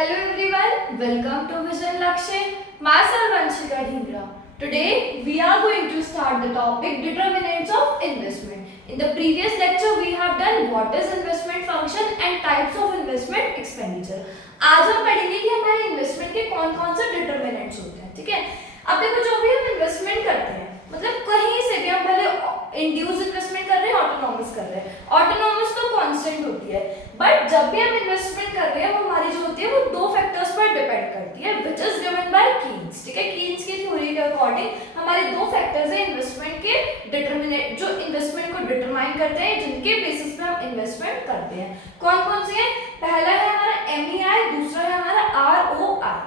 Hello everyone, welcome to Vision Lakshay. Myself Vanshika Dhingra. Today we are going to start the topic determinants of investment. In the previous lecture we have done what is investment function and types of investment expenditure. आज हम पढ़ेंगे कि हमारे investment के कौन-कौन से determinants होते हैं, ठीक है। अब देखो जो भी हम इन्वेस्टमेंट करते हैं मतलब कहीं से भी हम भले इंड्यूस इन्वेस्टमेंट कर रहे हैं ऑटोनॉमस कर रहे हैं, ऑटोनॉमस तो कांस्टेंट होती है, बट जब भी हम इन्वेस्टमेंट कर रहे हैं वो हमारी जो होती है वो दो फैक्टर्स पर डिपेंड करती है which is given by Keynes, ठीक है। कीन्स की थ्योरी के अकॉर्डिंग हमारे दो फैक्टर्स हैं इन्वेस्टमेंट के डिटरमिनेंट जो इन्वेस्टमेंट को डिटरमाइन करते हैं, जिनके बेसिस पे हम इन्वेस्टमेंट करते हैं। कौन कौन से हैं? पहला है हमारा MEI, दूसरा है हमारा ROI।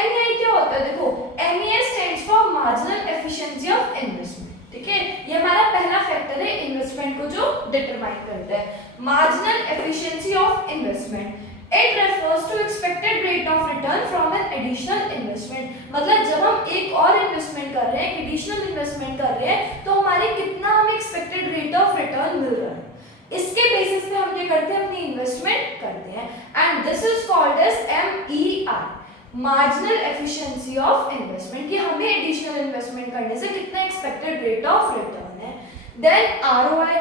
MEI क्या होता है? देखो MEI stands for marginal efficiency of investment, ठीक है। ये हमारा पहला फैक्टर है इन्वेस्टमेंट को जो डिटरमाइन करता है, marginal efficiency of investment. It refers to expected rate of return from an additional investment. मतलब जब हम एक और इन्वेस्टमेंट कर रहे हैं, एडिशनल इन्वेस्टमेंट कर रहे हैं, तो हमारे कितना हमें एक्सपेक्टेड रेट ऑफ रिटर्न मिल रहा है, इसके बेसिस पे हम क्या करते हैं, अपनी इन्वेस्टमेंट करते हैं। And this is called as MEI, marginal efficiency of investment, कि हमें एडिशनल इन्वेस्टमेंट करने से कितना एक्सपेक्टेड रेट ऑफ रिटर्न है। देन ROI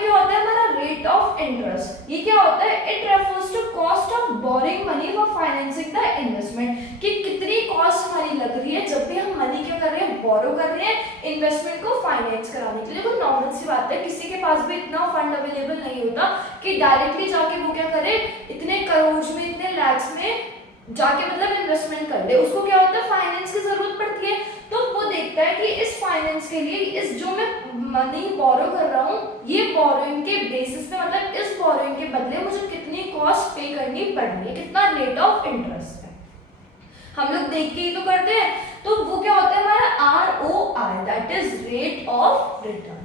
क्या होता है? हमारा रेट ऑफ इंटरेस्ट। ये क्या होता है? It refers to cost of boring money for financing the investment, कि कितनी कॉस्ट हमारी लग रही है जब भी हम मनी क्या कर रहे हैं, बोरो कर रहे हैं इन्वेस्टमेंट को फाइनेंस कराने के लिए। वो नॉर्मल सी बात है, किसी के पास भी इतना फंड अवेलेबल नहीं होता कि डायरेक्टली जाके वो क्या करे, इतने करोड़ में, इतने लैक्स में जाके मतलब इन्वेस्टमेंट कर ले। उसको क्या होता है, फाइनेंस की जरूरत पड़ती है, तो वो देखता है कि इस फाइनेंस के लिए, इस जो मैं मनी बोरो कर रहा हूँ, ये बोरोइंग के बेसिस पे मतलब इस बोरोइंग के बदले मुझे कितनी कॉस्ट पे करनी पड़ रही है, कितना रेट ऑफ इंटरेस्ट है, हम लोग देख के ही तो करते हैं। तो वो क्या होता है हमारा ROI, that is rate of return.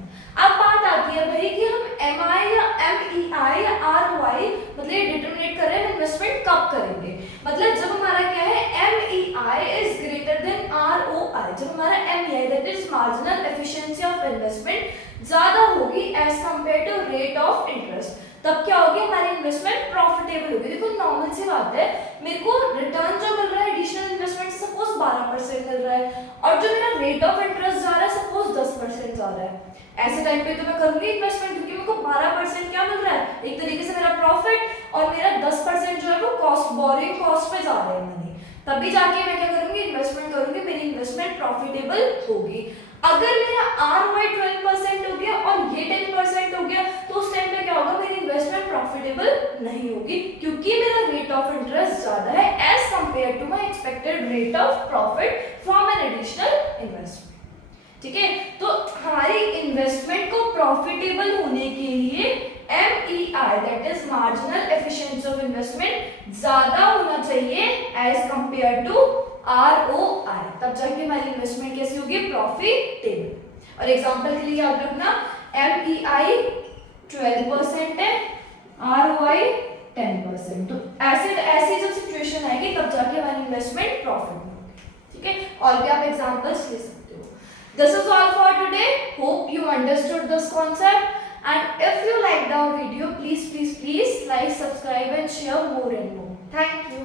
अब बात आती है भाई कि हम MI या MEI या ROI मतलब ये डिटरमिनेट कर रहे हैं इन्वेस्टमेंट कब करेंगे। मतलब जब हमारा क्या है, MEI is greater than ROI, जब हमारा MEI that is marginal efficiency of investment ज्यादा होगी as compare to rate of interest, तब क्या होगी, हमारी इन्वेस्टमेंट प्रॉफिटेबल होगी। देखो नॉर्मल सी बात है, मेरे को रिटर्न जो मिल रहा है एडिशनल इन्वेस्टमेंट से सपोज 12% मिल रहा है, और जो मेरा रेट ऑफ इंटरेस्ट जा रहा है सपोज 10% जा रहा है, ऐसे टाइम पे तो मैं करूंगी इन्वेस्टमेंट, क्योंकि मेरे को 12% क्या मिल रहा है, एक तरीके से मेरा प्रॉफिट, और मेरा 10% जो है वो कॉस्ट, बोरिंग कॉस्ट पे जा रहा है मनी, तभी जाके मैं क्या करूंगी, इन्वेस्टमेंट करूंगी, मेरी इन्वेस्टमेंट प्रॉफिटेबल होगी। अगर मेरा ROI 12% हो गया और ये 10% हो गया, तो उस टाइम पे क्या होगा, मेरी इन्वेस्टमेंट प्रॉफिटेबल नहीं होगी, क्योंकि मेरा रेट ऑफ इंटरेस्ट ज्यादा है as compare to my expected rate of profit from an additional investment, ठीक है। तो हमारी इन्वेस्टमेंट को प्रॉफिटेबल होने के लिए MEI that is marginal efficiency of investment ज्यादा होना चाहिए एज कंपेयर टू ROI, तब जाके हमारी इन्वेस्टमेंट कैसी होगी, प्रॉफिटेबल। और एग्जांपल के लिए याद रखना, MEI 12% है, ROI 10%, तो ऐसी जब सिचुएशन आएगी तब जाके हमारी इन्वेस्टमेंट प्रॉफिट में होगी, ठीक है। और भी आप एग्जांपल्स ले सकते हो। This is all for today. Hope you understood this concept. And if you liked our video, please like, subscribe and share more and more. Thank you.